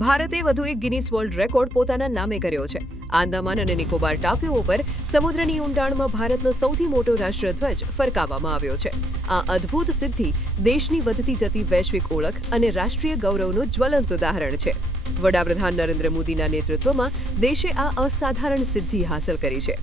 ભારતે વધુ એક ગિનીસ વર્લ્ડ રેકોર્ડ પોતાના નામે કર્યો છે। આંદામાન અને નિકોબાર ટાપુઓ પર સમુદ્રની ઊંડાણમાં ભારતનો સૌથી મોટો રાષ્ટ્રધ્વજ ફરકાવવામાં આવ્યો છે। આ અદ્ભુત સિદ્ધિ દેશની વધતી જતી વૈશ્વિક ઓળખ અને રાષ્ટ્રીય ગૌરવનું જ્વલંત ઉદાહરણ છે। વડાપ્રધાન નરેન્દ્ર મોદીના નેતૃત્વમાં દેશે આ અસાધારણ સિદ્ધિ હાંસલ કરી છે।